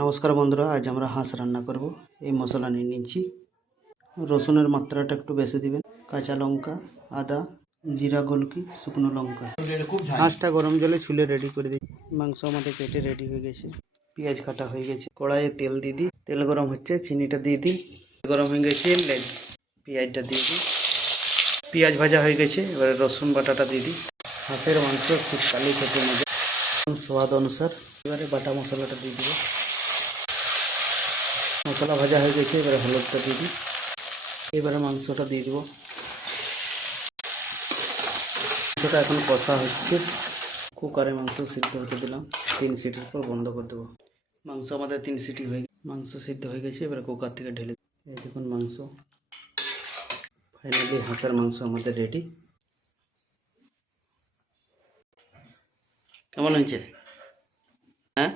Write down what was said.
নমস্কার বন্ধুরা, আজ আমরা হাঁস রান্না করব। এই মশলা নিয়ে নিচ্ছি। রসুনের মাত্রাটা একটু বেশি দিবেন, কাঁচা লঙ্কা, আদা, জিরা, গোলকি, শুকনো লঙ্কা। হাঁসটা গরম জলে ছুলে রেডি করে দিই। মাংস আমাদের কেটে রেডি হয়ে গেছে, পেঁয়াজ কাটা হয়ে গেছে। কড়াইয়ে তেল দিয়ে দিই, তেল গরম হচ্ছে, চিনিটা দিয়ে দিই। গরম হয়ে গেছে, পেঁয়াজটা দিয়ে দিই। পেঁয়াজ ভাজা হয়ে গেছে, এবারে রসুন বাটাটা দিয়ে দিই। হাঁসের মাংস শীতকালে খেতে মজা, স্বাদ অনুসার। এবারে বাটা মশলাটা দিয়ে দিব। মশলা ভাজা হয়ে গেছে, এবারে হলুদটা দিয়ে দিই। এবারে মাংসটা দিয়ে দেবো। মাংসটা এখন কষা হচ্ছে। কুকারে মাংস সিদ্ধ হতে দিলাম, 3 সিটির পর বন্ধ করে দেবো। মাংস আমাদের 3 সিটি মাংস সিদ্ধ হয়ে গেছে। এবারে কুকার থেকে ঢেলে এই দেখুন মাংস। ফাইনালি হাঁসের মাংস আমাদের রেডি। কেমন হয়েছে? হ্যাঁ।